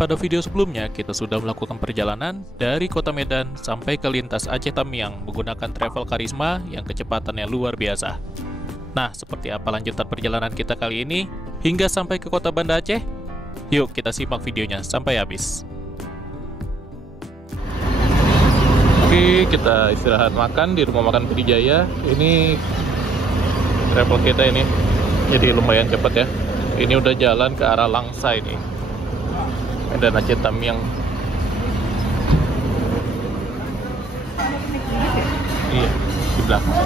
Pada video sebelumnya, kita sudah melakukan perjalanan dari kota Medan sampai ke lintas Aceh Tamiang menggunakan travel Karisma yang kecepatannya luar biasa. Nah, seperti apa lanjutan perjalanan kita kali ini hingga sampai ke kota Banda Aceh? Yuk kita simak videonya sampai habis. Oke, kita istirahat makan di rumah makan Pidijaya. Ini travel kita ini, jadi lumayan cepat ya. Ini udah jalan ke arah Langsa ini, Medan Aceh Tamiang. Iya, di belakang.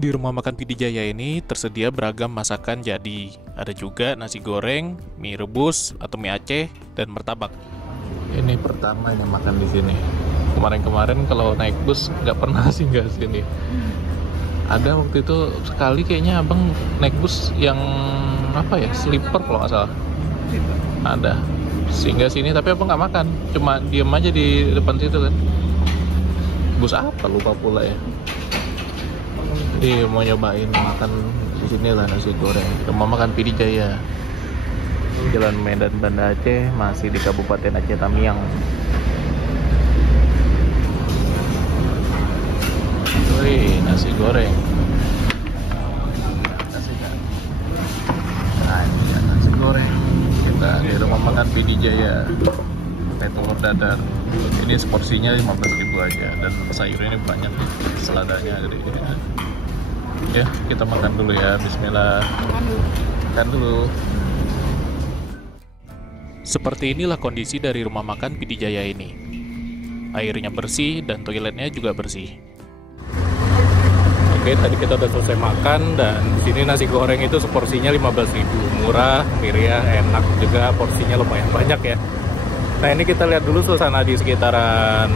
Di rumah makan Pidijaya ini tersedia beragam masakan jadi. Ada juga nasi goreng, mie rebus atau mie Aceh, dan martabak. Ini pertama yang makan di sini. Kemarin-kemarin kalau naik bus nggak pernah singgah sini. Ada waktu itu sekali kayaknya abang naik bus yang apa ya, sleeper kalau nggak salah. Ada singgah sini tapi abang nggak makan, cuma diem aja di depan situ kan. Bus apa lupa pula ya. Jadi mau nyobain makan di sini lah nasi goreng. Rumah makan Pidijaya, Jalan Medan Banda Aceh, masih di Kabupaten Aceh Tamiang. Wih, nasi goreng. Nasi goreng. Kita di rumah makan Pidijaya. Pakai telur dadar. Ini seporsinya 15.000 aja, dan sayurnya ini banyak nih. Seladanya gede. Ya, kita makan dulu ya. Bismillah. Makan dulu. Seperti inilah kondisi dari rumah makan Pidijaya ini. Airnya bersih dan toiletnya juga bersih. Oke, tadi kita udah selesai makan, dan sini nasi goreng itu seporsinya 15.000, murah, meriah, enak juga, porsinya lumayan banyak ya. Nah, ini kita lihat dulu suasana di sekitaran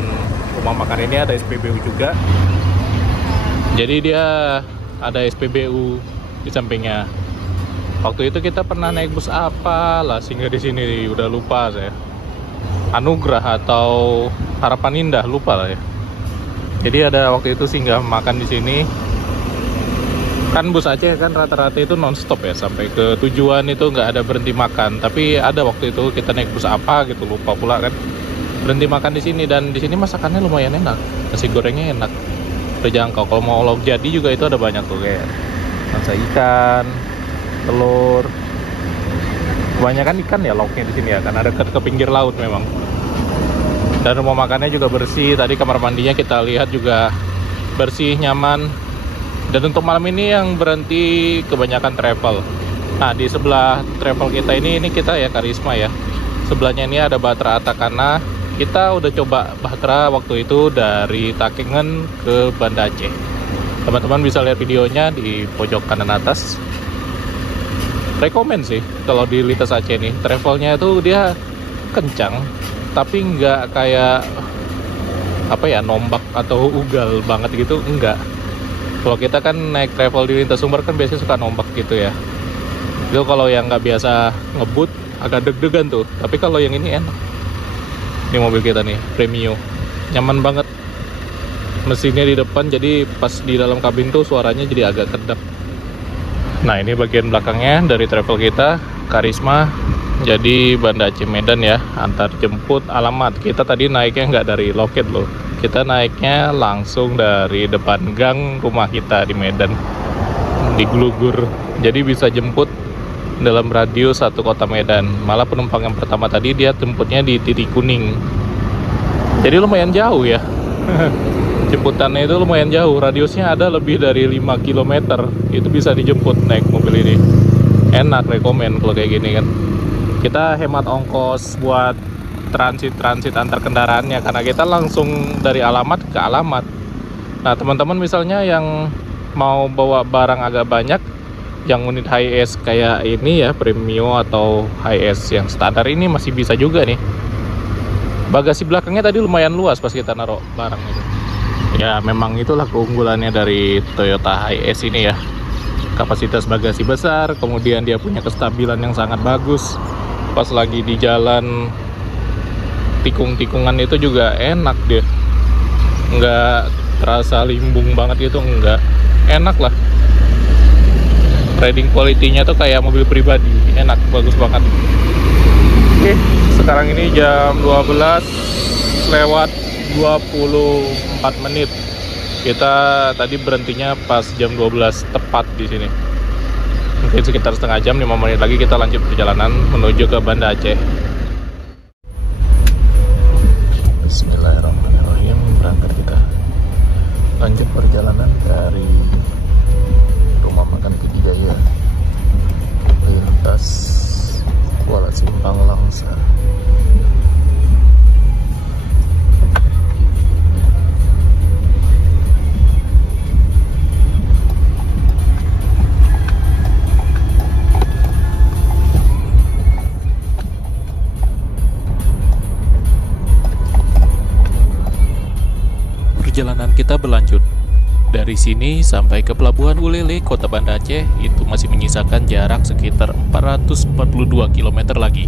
rumah makan ini. Ada SPBU juga. Jadi dia ada SPBU di sampingnya. Waktu itu kita pernah naik bus apa lah sehingga di sini, udah lupa saya. Anugerah atau Harapan Indah, lupa lah ya. Jadi ada waktu itu singgah makan di sini. Kan bus Aceh kan rata-rata itu non-stop ya, sampai ke tujuan itu nggak ada berhenti makan. Tapi ada waktu itu kita naik bus apa gitu, lupa pula kan, berhenti makan di sini. Dan di sini masakannya lumayan enak, nasi gorengnya enak, terjangkau. Kalau mau lauk jadi juga itu ada banyak tuh, kayak masa ikan, telur, kebanyakan ikan ya lauknya di sini ya, karena dekat ke pinggir laut memang. Dan rumah makannya juga bersih. Tadi kamar mandinya kita lihat juga bersih, nyaman. Dan untuk malam ini yang berhenti kebanyakan travel. Nah, di sebelah travel kita ini kita ya Karisma ya. Sebelahnya ini ada Bahtera Atakana. Kita udah coba Bahtera waktu itu dari Takengon ke Banda Aceh. Teman-teman bisa lihat videonya di pojok kanan atas. Rekomen sih kalau di lintas Aceh nih, travelnya itu dia kencang, tapi nggak kayak apa ya, nombak atau ugal banget gitu, enggak. Kalau kita kan naik travel di lintas Sumber kan biasanya suka nombak gitu ya. Itu kalau yang nggak biasa ngebut agak deg-degan tuh. Tapi kalau yang ini enak. Ini mobil kita nih, Premio, nyaman banget. Mesinnya di depan, jadi pas di dalam kabin tuh suaranya jadi agak kedap. Nah, ini bagian belakangnya dari travel kita, Karisma. Jadi Banda Aceh Medan ya, antar jemput alamat. Kita tadi naiknya nggak dari loket loh. Kita naiknya langsung dari depan gang rumah kita di Medan, di Glugur. Jadi bisa jemput dalam radius 1 kota Medan. Malah penumpang yang pertama tadi dia jemputnya di titik kuning. Jadi lumayan jauh ya. Jemputannya itu lumayan jauh, radiusnya ada lebih dari 5 km. Itu bisa dijemput naik mobil ini. Enak, rekomen kalau kayak gini kan. Kita hemat ongkos buat transit antar kendaraannya, karena kita langsung dari alamat ke alamat. Nah, teman-teman misalnya yang mau bawa barang agak banyak, yang unit high-S kayak ini ya, Premio atau high-S yang standar ini masih bisa juga nih. Bagasi belakangnya tadi lumayan luas pas kita naruh barang itu. Ya, memang itulah keunggulannya dari Toyota Hiace ini ya. Kapasitas bagasi besar, kemudian dia punya kestabilan yang sangat bagus. Pas lagi di jalan tikung-tikungan itu juga enak dia. Nggak terasa limbung banget gitu, enggak. Enak lah. Riding quality-nya tuh kayak mobil pribadi, enak, bagus banget. Oke, sekarang ini jam 12 lewat 24 menit. Kita tadi berhentinya pas jam 12 tepat di sini. Mungkin sekitar setengah jam, 5 menit lagi kita lanjut perjalanan menuju ke Banda Aceh. Bismillahirrahmanirrahim, berangkat kita. Lanjut perjalanan dari rumah makan Pidijaya, lintas Kuala Simpang Langsa. Perjalanan kita berlanjut. Dari sini sampai ke Pelabuhan Ulele, Kota Banda Aceh, itu masih menyisakan jarak sekitar 442 km lagi.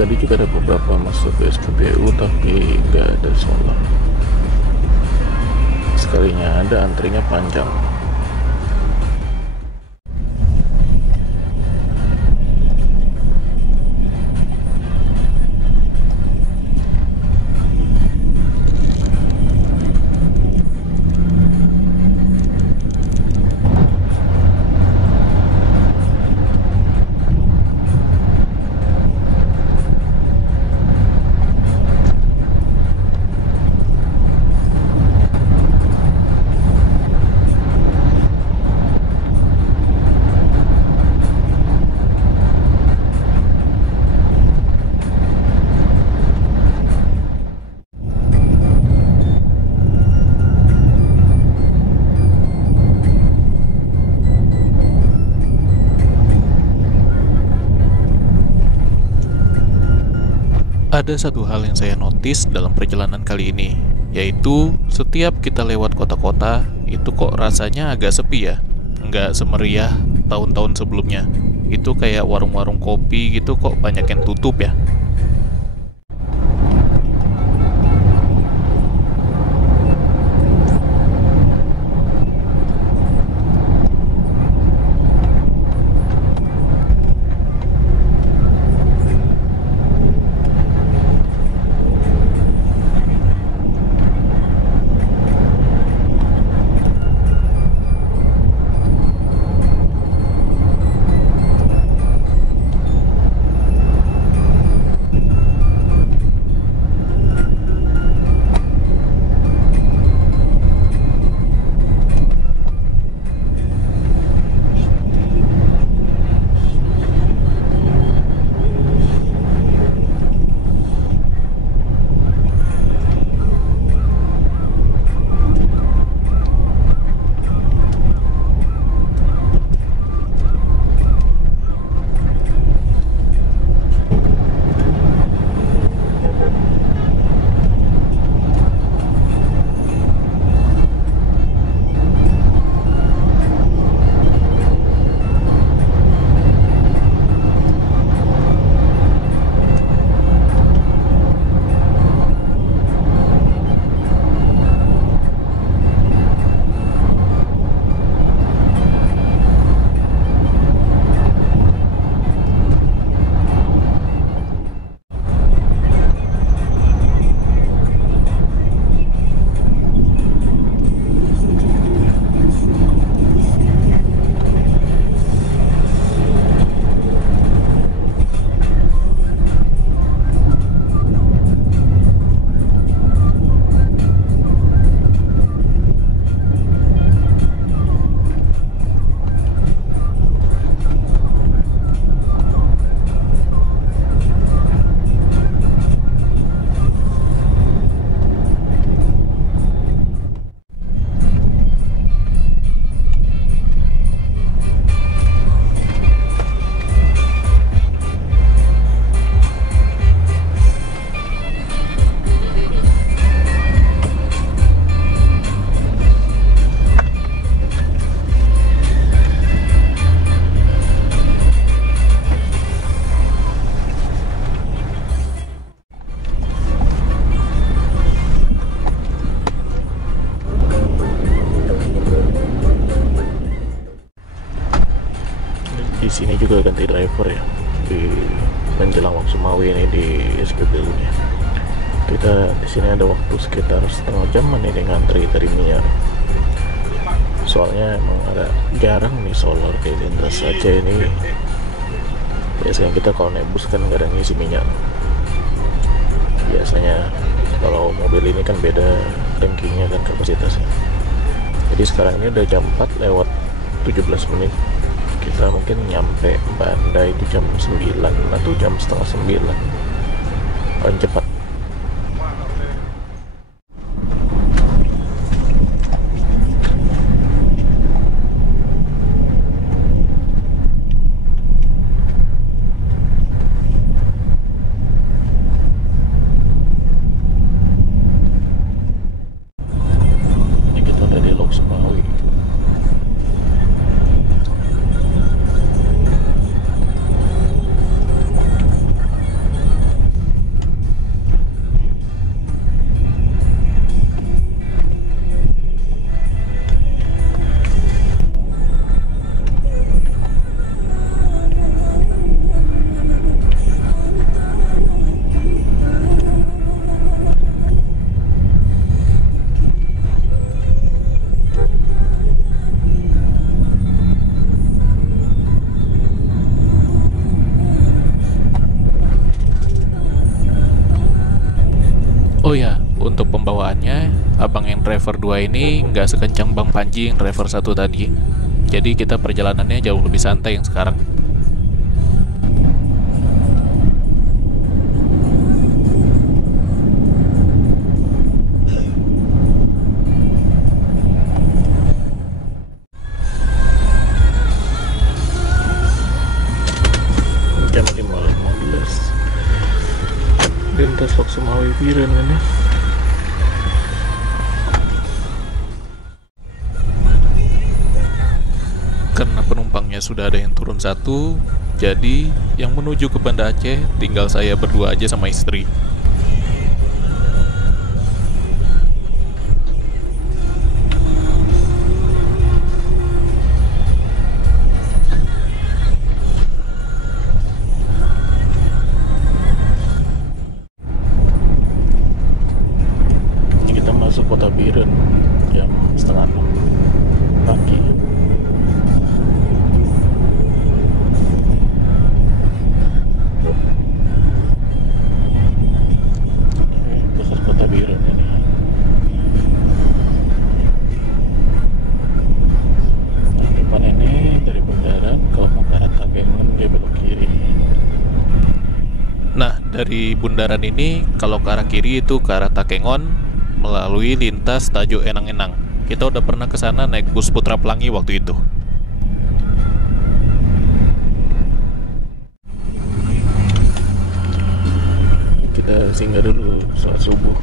Tadi juga ada beberapa masuk ke SPBU tapi nggak ada solar. Sekalinya ada, antrinya panjang. Ada satu hal yang saya notice dalam perjalanan kali ini, yaitu setiap kita lewat kota-kota, itu kok rasanya agak sepi ya. Nggak semeriah tahun-tahun sebelumnya. Itu kayak warung-warung kopi gitu kok banyak yang tutup ya. Di sini juga ganti driver ya, di menjelang waktu Sumawi ini di SPBU ini. Kita di sini ada waktu sekitar setengah jaman ini ngantri dari minyak. Soalnya emang agak jarang nih solar di lintas aja ini. Biasanya kita kalau naik bus kan nggak ada ngisi minyak. Biasanya kalau mobil ini kan beda tankingnya kan kapasitasnya. Jadi sekarang ini udah jam 4 lewat 17 menit. Kita mungkin nyampe Banda itu jam 9 atau jam setengah 9 paling cepat. Ini kita udah di Lok Sumawi. Oh ya, untuk pembawaannya, abang yang driver 2 ini nggak sekencang Bang Panji yang driver 1 tadi. Jadi kita perjalanannya jauh lebih santai yang sekarang. Jam 5.15. Di lintas Lok Sumawi Biren kan ya. Karena penumpangnya sudah ada yang turun satu, jadi yang menuju ke Banda Aceh tinggal saya berdua aja sama istri. Ini kita masuk kota Biren jam setengah 6 pagi. Dari bundaran ini, kalau ke arah kiri itu ke arah Takengon melalui lintas Tajo Enang-Enang. Kita udah pernah ke sana naik bus Putra Pelangi waktu itu. Kita singgah dulu sholat subuh.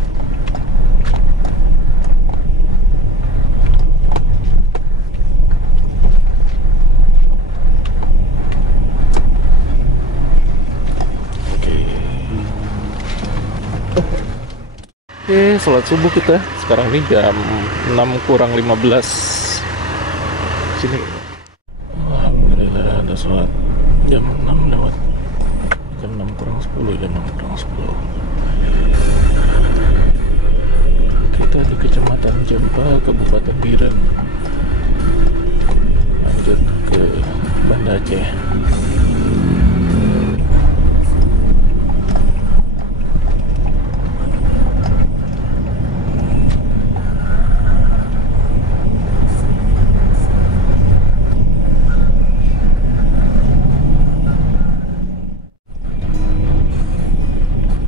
Oke, sholat subuh kita. Sekarang ini jam 6 kurang 15. Sini. Alhamdulillah ada sholat jam 6 lewat. Jam 6 kurang 10, jam 6 kurang 10. Kita di Kecamatan Jempa, Kabupaten Biren. Lanjut ke Banda Aceh.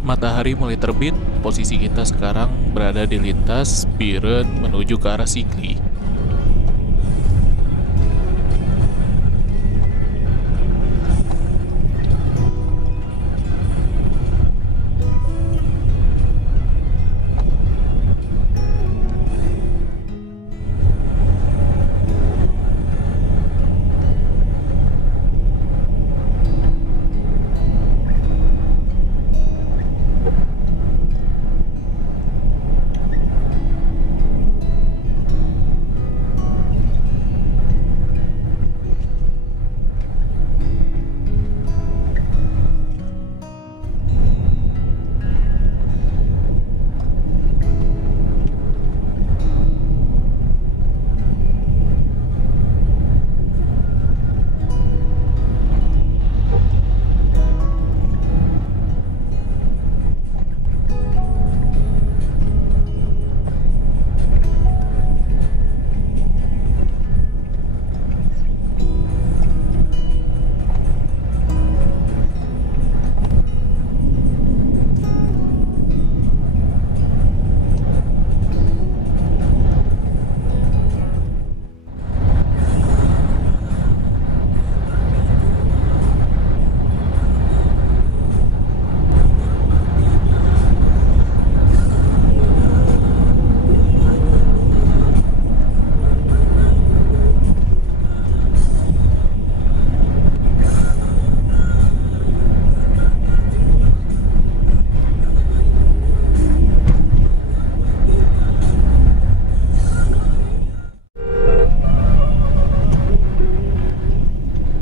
Matahari mulai terbit, posisi kita sekarang berada di lintas Biren menuju ke arah Sigli.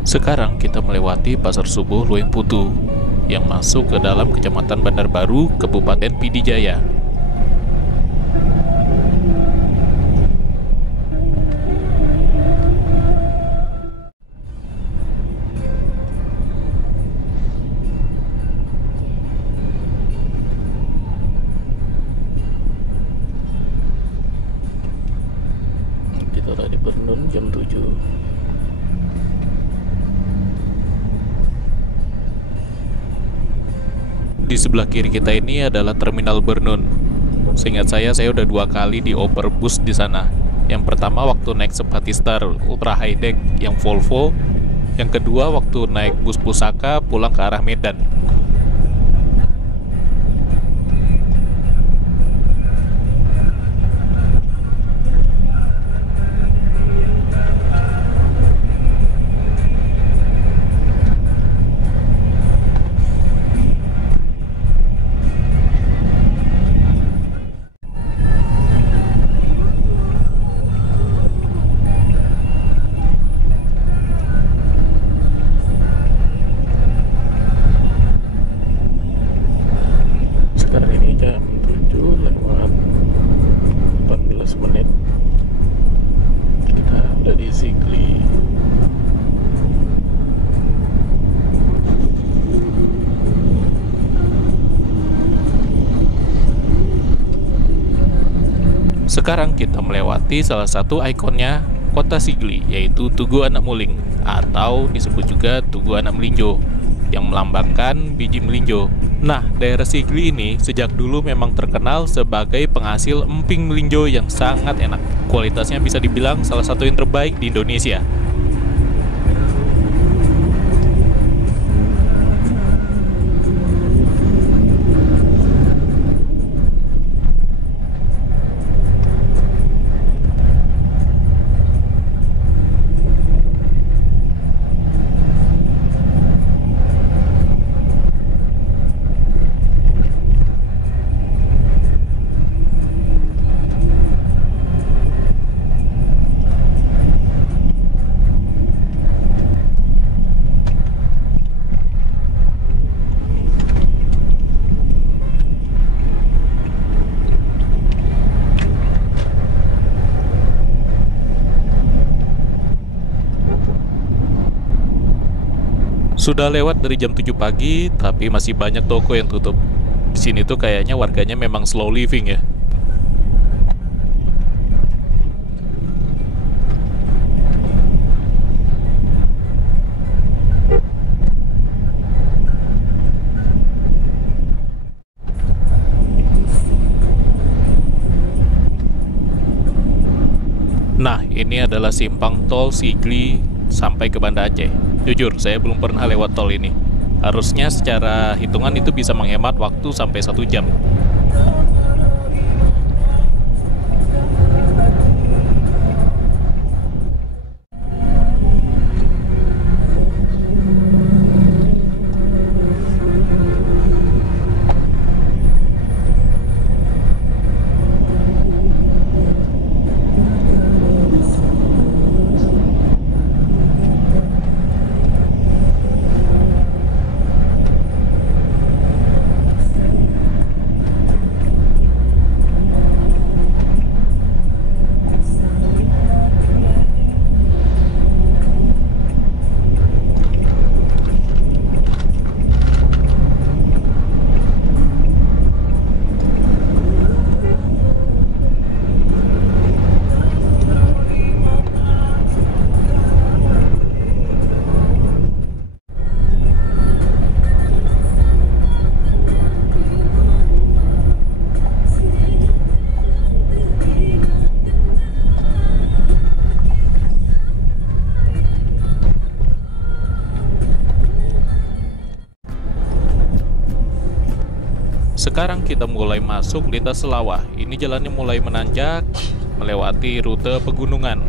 Sekarang kita melewati Pasar Subuh Lueng Putu yang masuk ke dalam Kecamatan Bandar Baru, Kabupaten Pidi Jaya. Kita tadi Bernun jam 7. Di sebelah kiri kita ini adalah Terminal Bernun. Seingat saya udah 2 kali dioper bus di sana. Yang pertama waktu naik Sepatistar Ultra High Deck yang Volvo. Yang kedua waktu naik bus Pusaka pulang ke arah Medan. Sekarang kita melewati salah satu ikonnya Kota Sigli, yaitu Tugu Anak Muling, atau disebut juga Tugu Anak Melinjo, yang melambangkan biji melinjo. Nah, daerah Sigli ini sejak dulu memang terkenal sebagai penghasil emping melinjo yang sangat enak. Kualitasnya bisa dibilang salah satu yang terbaik di Indonesia. Sudah lewat dari jam 7 pagi, tapi masih banyak toko yang tutup. Di sini tuh kayaknya warganya memang slow living ya. Nah, ini adalah simpang tol Sigli sampai ke Banda Aceh. Jujur, saya belum pernah lewat tol ini. Harusnya secara hitungan itu bisa menghemat waktu sampai 1 jam. Sekarang kita mulai masuk lintas Selawah. Ini jalannya mulai menanjak, melewati rute pegunungan.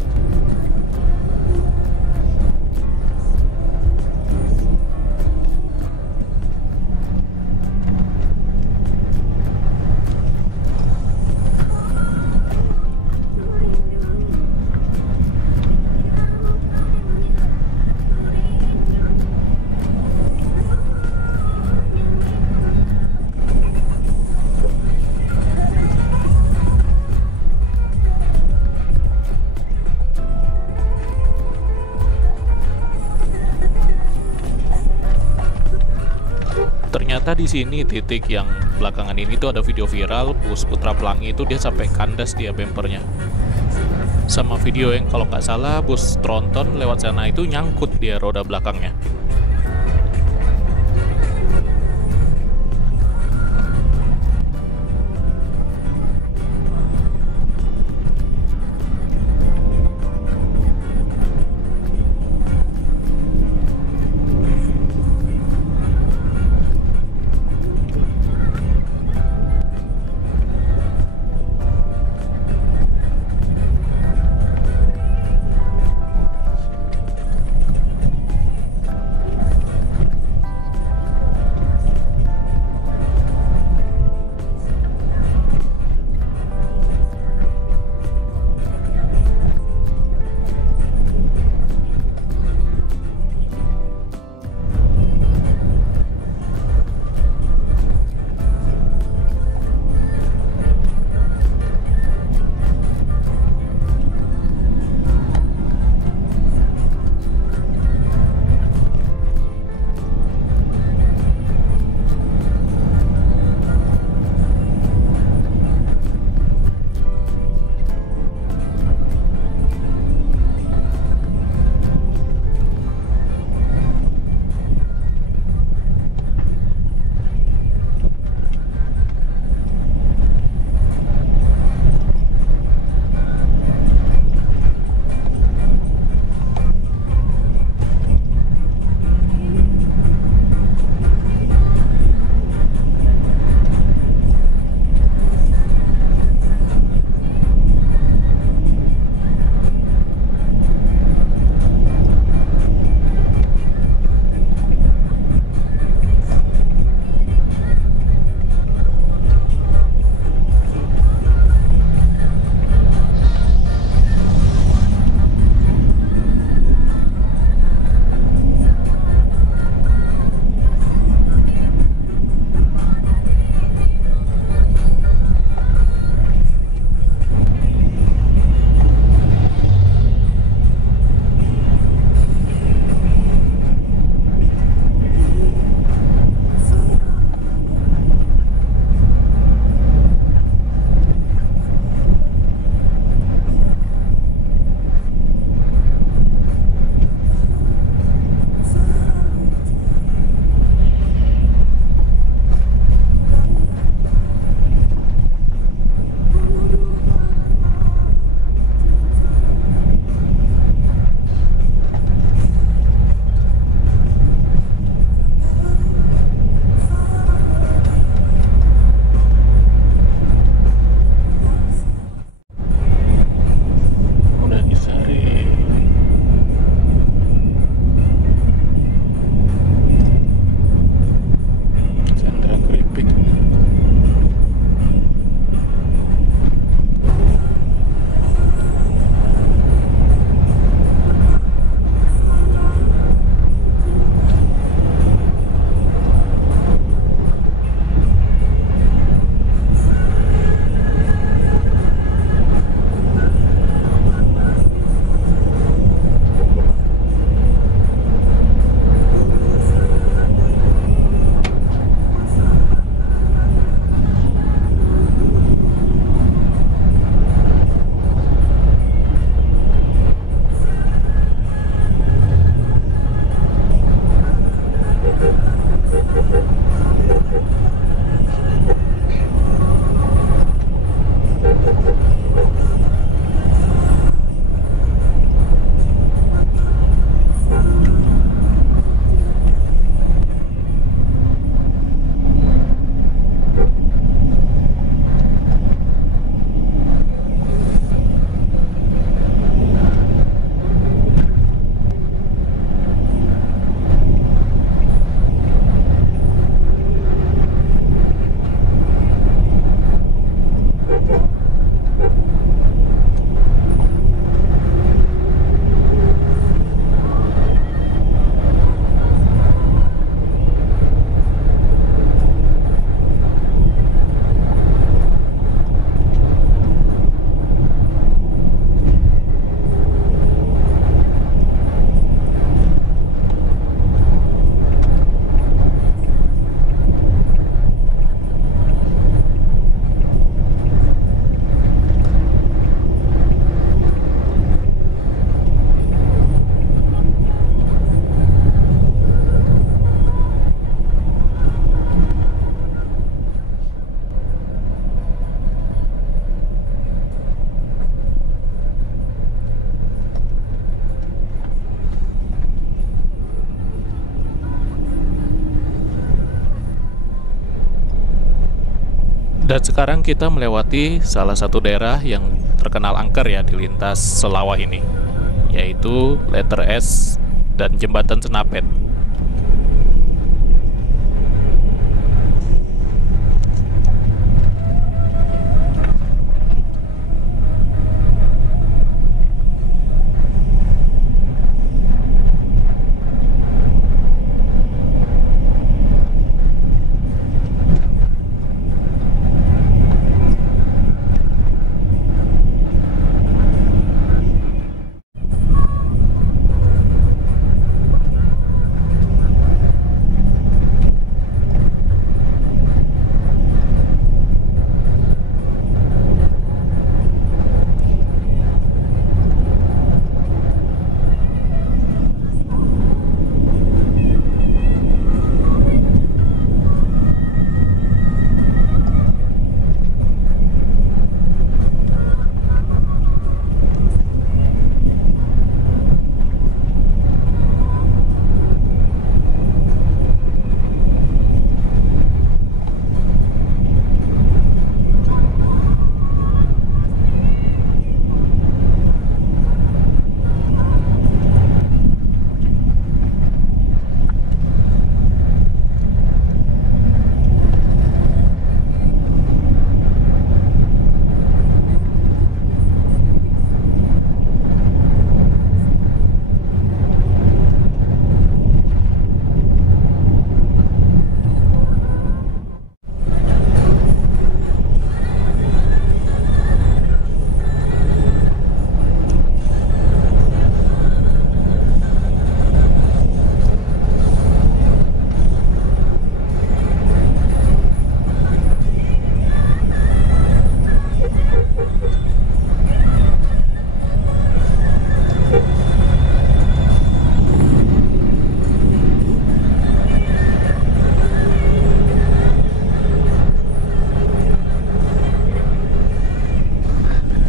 Ternyata di sini titik yang belakangan ini tuh ada video viral bus Putra Pelangi itu dia sampai kandas dia bempernya. Sama video yang kalau nggak salah bus tronton lewat sana itu nyangkut dia roda belakangnya. Dan sekarang kita melewati salah satu daerah yang terkenal angker ya di lintas Selawah ini, yaitu Letter S dan Jembatan Senapet.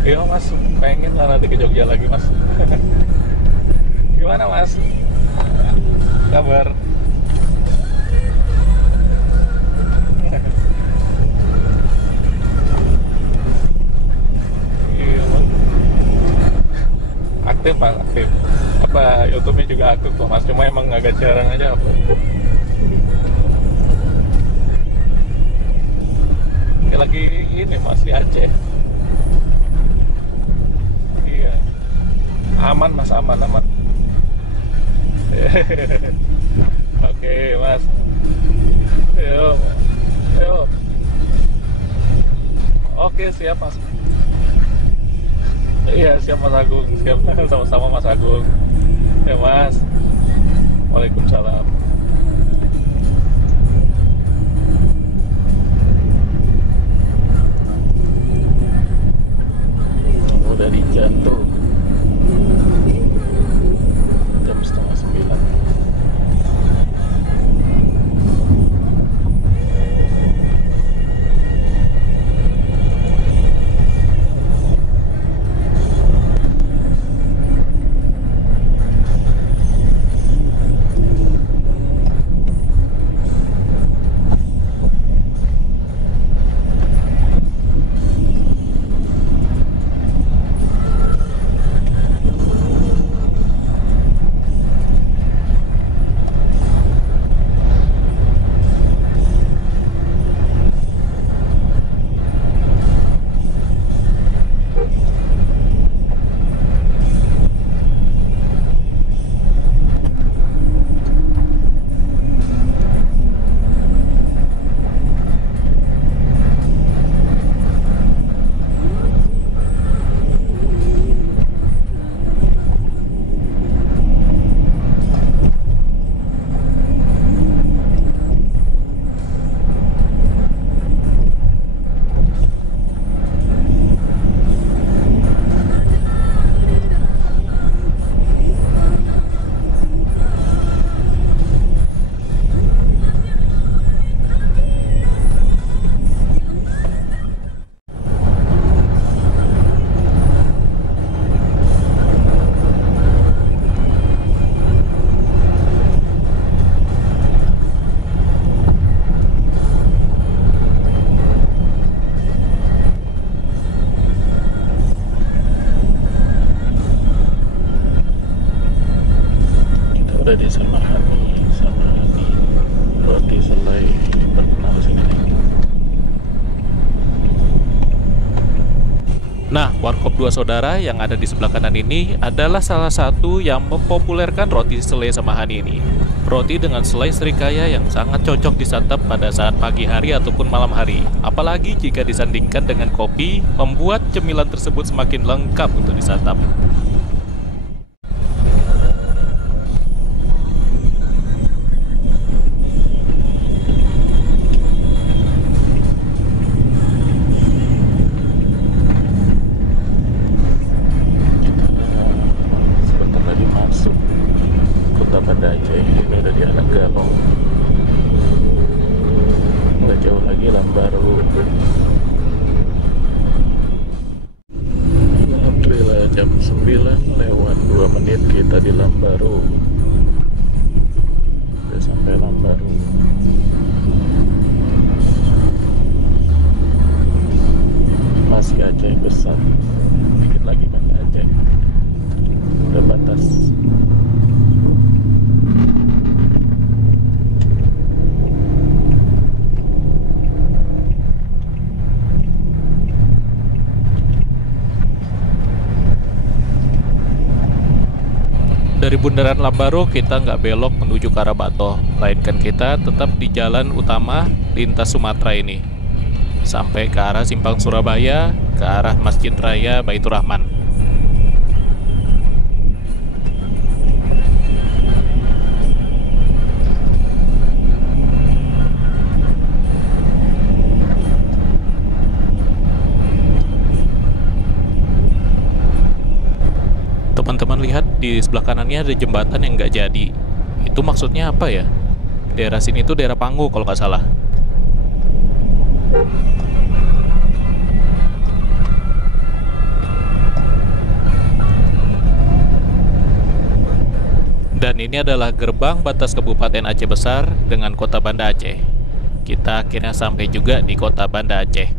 Iya mas, pengen lah nanti ke Jogja lagi mas. Gimana mas? Kabar? Iya mas. Aktif mas, aktif. Apa YouTube-nya juga aktif tuh mas, cuma emang agak jarang aja apa. Kayak lagi ini mas di Aceh. Aman mas, aman. Oke mas, yuk. Oke siap mas. Iya siap mas Agung, siap. Sama-sama mas Agung. Ya mas. Waalaikumsalam. Udah di Jantung. Jam 8:30. udah di Samahani roti selai terkenal sini. Nah, Warkop Dua Saudara yang ada di sebelah kanan ini adalah salah satu yang mempopulerkan roti selai Samahani ini. Roti dengan selai serikaya yang sangat cocok disantap pada saat pagi hari ataupun malam hari. Apalagi jika disandingkan dengan kopi, membuat cemilan tersebut semakin lengkap untuk disantap. Sebentar lagi masuk Kota Banda Aceh. Ini udah di Anak Galong. Nggak jauh lagi Lambaru. Alhamdulillah jam 9:02 kita di Lambaru. Udah sampai Lambaru. Masih Aceh besar. Dikit lagi Banda Aceh. Udah batas. Dari Bundaran Lambaru kita nggak belok menuju ke arah Batoh, melainkan kita tetap di jalan utama lintas Sumatera ini sampai ke arah Simpang Surabaya, ke arah Masjid Raya Baitur Rahman. Teman-teman lihat di sebelah kanannya ada jembatan yang nggak jadi. Itu maksudnya apa ya? Daerah sini tuh daerah Panggu kalau nggak salah. Dan ini adalah gerbang batas Kabupaten Aceh Besar dengan Kota Banda Aceh. Kita akhirnya sampai juga di Kota Banda Aceh.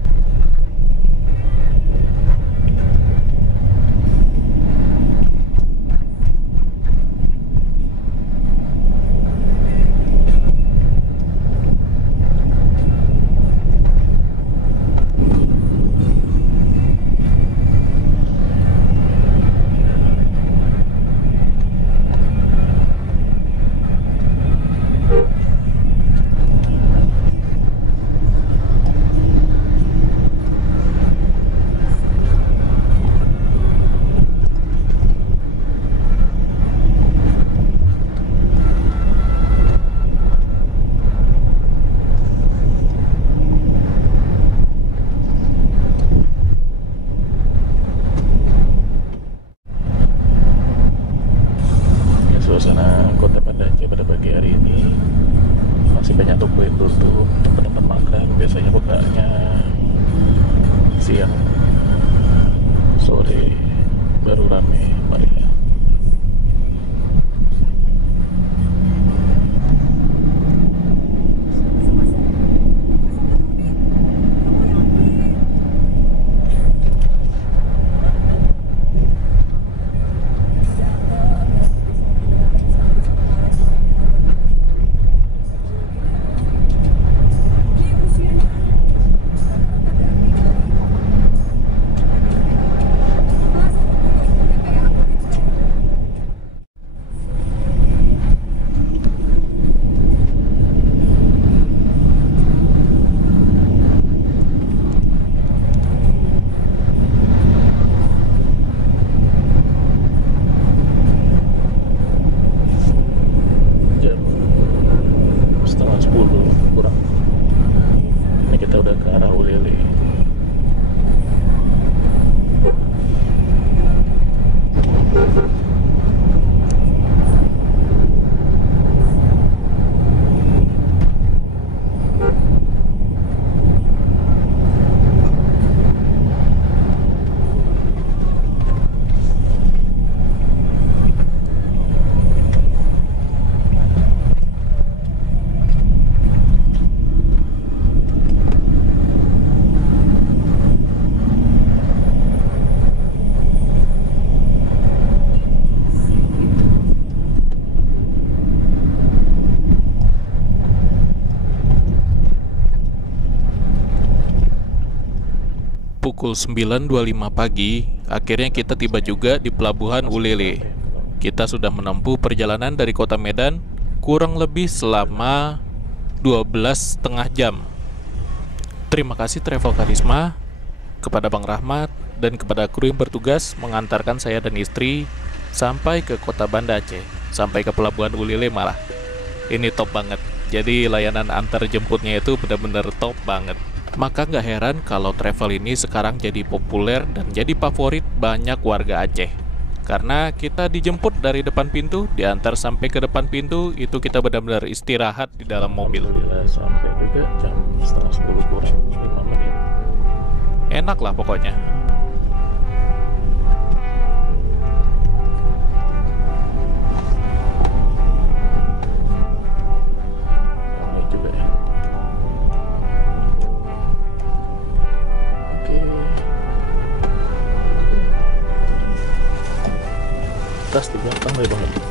Suasana Kota Banda Aceh pada pagi hari ini masih banyak toko yang tutup, tempat-tempat makan biasanya bukanya siang, sore baru rame mereka. pukul 9.25 pagi, akhirnya kita tiba juga di Pelabuhan Ulele. Kita sudah menempuh perjalanan dari kota Medan kurang lebih selama 12,5 jam. Terima kasih Travel Karisma, kepada Bang Rahmat, dan kepada kru yang bertugas mengantarkan saya dan istri sampai ke kota Banda Aceh, sampai ke Pelabuhan Ulele malah. Ini top banget. Jadi layanan antar jemputnya itu benar-benar top banget. Maka nggak heran kalau travel ini sekarang jadi populer dan jadi favorit banyak warga Aceh. Karena kita dijemput dari depan pintu, diantar sampai ke depan pintu, itu kita benar-benar istirahat di dalam mobil. Alhamdulillah sampai juga jam setengah 10 kurang 5 menit. Enak lah pokoknya. Ramai juga ya. Oke. Tas di belakang lebar banget.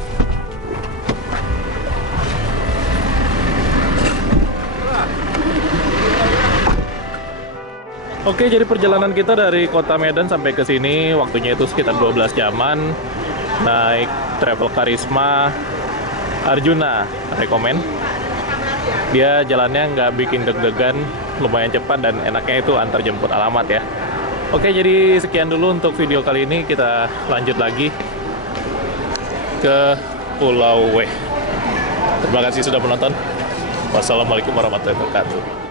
Oke, jadi perjalanan kita dari kota Medan sampai ke sini waktunya itu sekitar 12 jaman. Naik Travel Karisma Arjuna, rekomen. Dia jalannya nggak bikin deg-degan, lumayan cepat dan enaknya itu antar jemput alamat ya. Oke, jadi sekian dulu untuk video kali ini. Kita lanjut lagi ke Pulau W. Terima kasih sudah menonton. Wassalamualaikum warahmatullahi wabarakatuh.